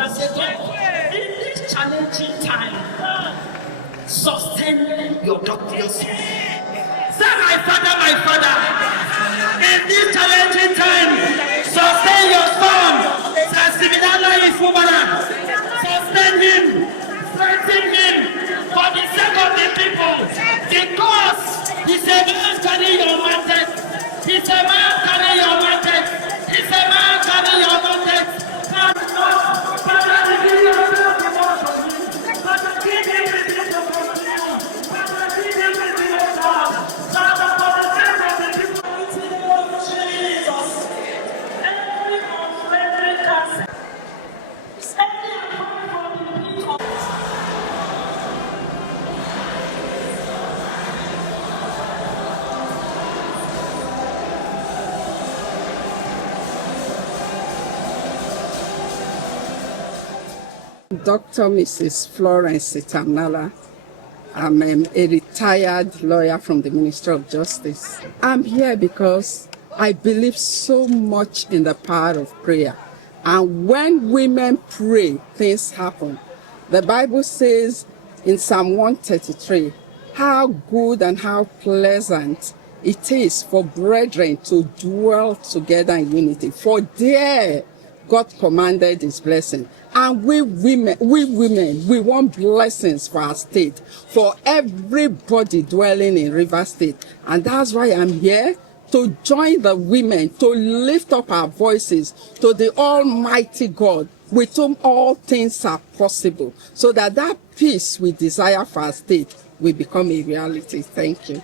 In this challenging time, sustain your doctors. Say, my father, in this challenging time, sustain your son. Sustain him, strengthen him for the sake of the people. Because he's a man carrying your mandate. He's a man carrying your mandate. He's a man carrying your mandate. Dr. Mrs. Florence Sitanala. I'm a retired lawyer from the Ministry of Justice. I'm here because I believe so much in the power of prayer. And when women pray, things happen. The Bible says in Psalm 133, how good and how pleasant it is for brethren to dwell together in unity. For there God commanded his blessing. And we women, we want blessings for our state, for everybody dwelling in River State. And that's why I'm here to join the women, to lift up our voices to the Almighty God, with whom all things are possible, so that that peace we desire for our state will become a reality. Thank you.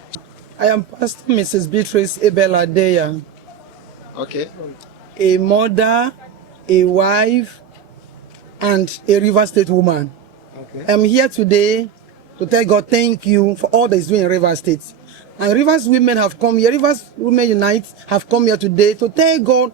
I am Pastor Mrs. Beatrice Ebeladeya. Okay. A mother, a wife, and a River State woman. Okay. I'm here today to tell God thank you for all that He's doing in River State. And Rivers women have come here, Rivers Women Unite have come here today to tell God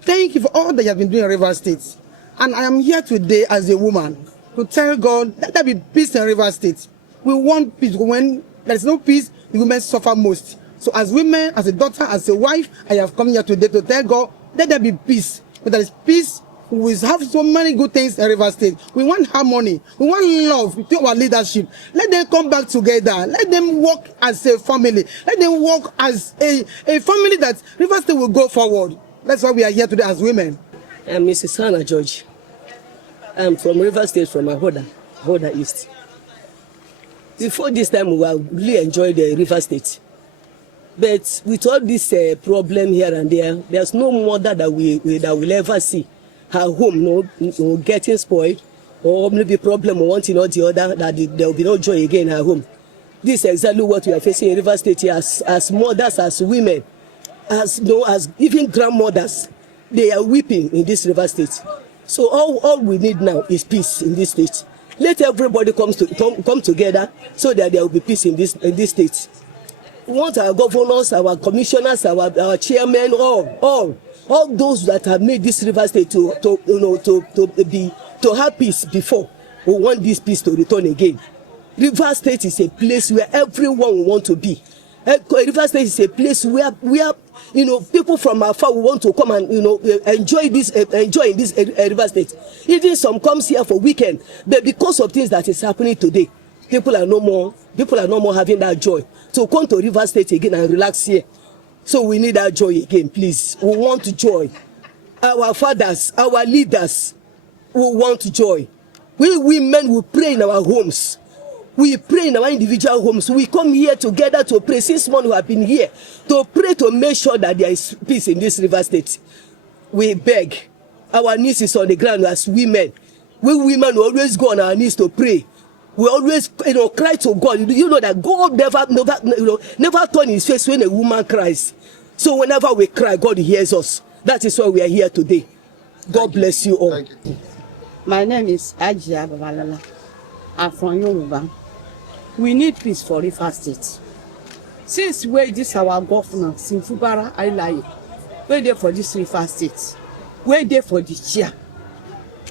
thank you for all that you have been doing in River State. And I am here today as a woman to tell God let there be peace in River State. We want peace. When there is no peace, the women suffer most. So as women, as a daughter, as a wife, I have come here today to tell God let there be peace. When there is peace, we have so many good things in River State. We want harmony. We want love between our leadership. Let them come back together. Let them work as a family. Let them work as a family that River State will go forward. That's why we are here today as women. I'm Mrs. Hannah George. I'm from River State, from Ahoda East. Before this time, we really enjoyed the River State. But with all this problem here and there, there's no mother that will ever see her home no getting spoiled, or maybe problem or one thing or the other, that there will be no joy again in her home. This is exactly what we are facing in River State here, as mothers, as women, as even grandmothers. They are weeping in this River State. So all we need now is peace in this state. Let everybody come together so that there will be peace in this state. We want our governors, our commissioners, our chairmen, all those that have made this River State to have peace before. We want this peace to return again. River State is a place where everyone will want to be. River State is a place where people from afar will want to come and enjoy this River State. Even some comes here for weekend, but because of things that is happening today, people are no more having that joy to come to River State again and relax here. So we need that joy again, please. We want joy. Our fathers, our leaders, we want joy. We women will pray in our homes. We pray in our individual homes. We come here together to pray. Since morning we have been here to pray to make sure that there is peace in this River State. We beg. Our knees is on the ground as women. We women will always go on our knees to pray. We always cry to God. You know that God never turn his face when a woman cries. So whenever we cry, God hears us. That is why we are here today. God bless you all. Thank you. My name is Ajia Babalala. I'm from Yoruba. We need peace for River State. Since we this our governor, Simfubara Ailaye, we there for this River State. We there for the chair.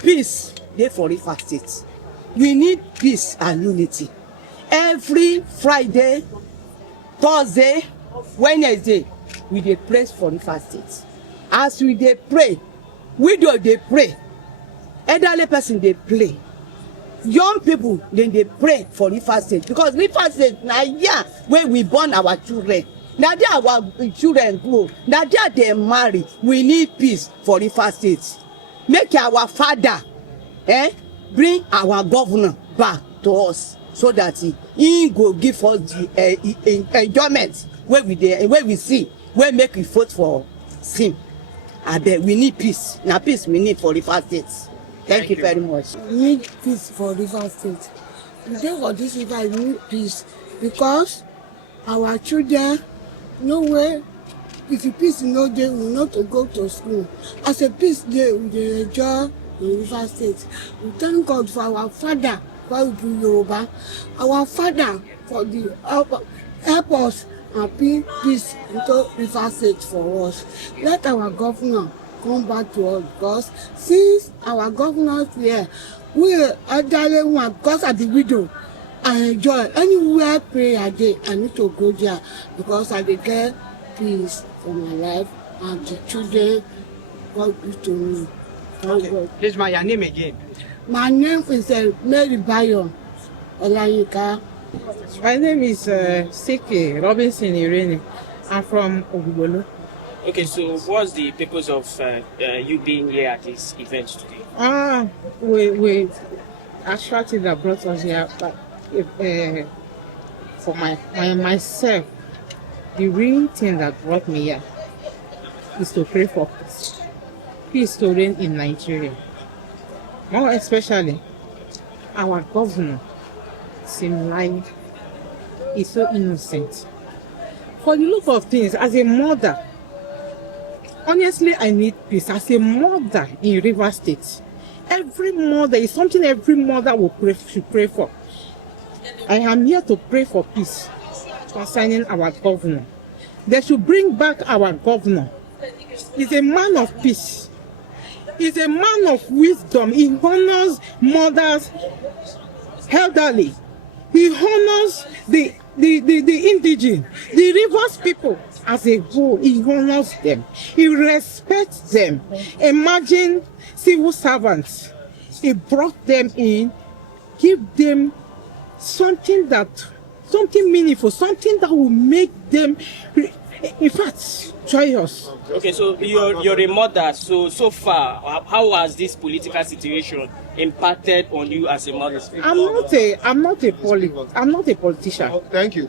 Peace there for River State. We need peace and unity. Every Friday, Thursday, Wednesday, we dey pray for River State. As we dey pray, we do dey pray. elderly person dey play, young people dem dey pray for Rivers State because Rivers State na here wey we born our children, na there our children grow, na there dem marry. We need peace for Rivers State. Make our father bring our governor back to us so that he go give us the enjoyment wey we see, wey make we vote for him. Abeg, we need peace. Na peace we need for Rivers State. Thank you very much. We need peace for Rivers State. Today for this river, we need peace because our children, no way, if the peace no dey, we not to go to school. As a peace day, we dey enjoy in Rivers State. We thank God for our father, why we do Yoruba. Our father for the help us and bring peace into Rivers State for us. Let our governor come back to us because since our governor here, we elderly one because of the widow, I enjoy anywhere prayer day. I need to go there because I dey get peace for my life and the children. God give to me. Okay. Please, your name again. My name is Mary Bayo Olayinka. My name is Siki Robinson Irene. I'm from Ogbolo. Okay, so what's the purpose of you being here at this event today? We actually that brought us here, but for myself, the real thing that brought me here is to pray for peace. Peace to reign in Nigeria. More especially, our governor seems like he's so innocent. For the look of things, as a mother, honestly, I need peace. As a mother in Rivers State, every mother is something every mother should pray for. I am here to pray for peace concerning our governor. They should bring back our governor. He's a man of peace. He's a man of wisdom. He honors mothers, elderly. He honors the indigenous, the Rivers people as a whole. He honors them. He respects them. Imagine civil servants. He brought them in, give them something meaningful, something that will make them, in fact, joyous. Okay, so you're a mother. So far, how has this political situation impacted on you as a mother? I'm not a politician. Oh, thank you.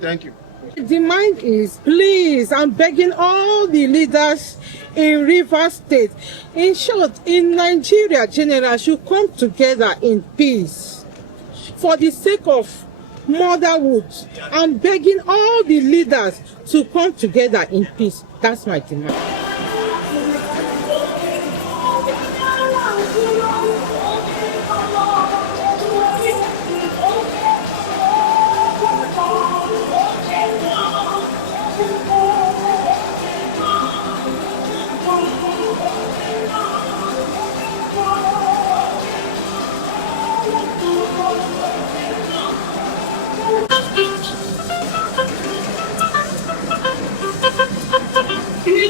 The mind is, please, I'm begging all the leaders in Rivers State, in short, in Nigeria general, should come together in peace for the sake of motherhood. I'm begging all the leaders to come together in peace. That's my demand. He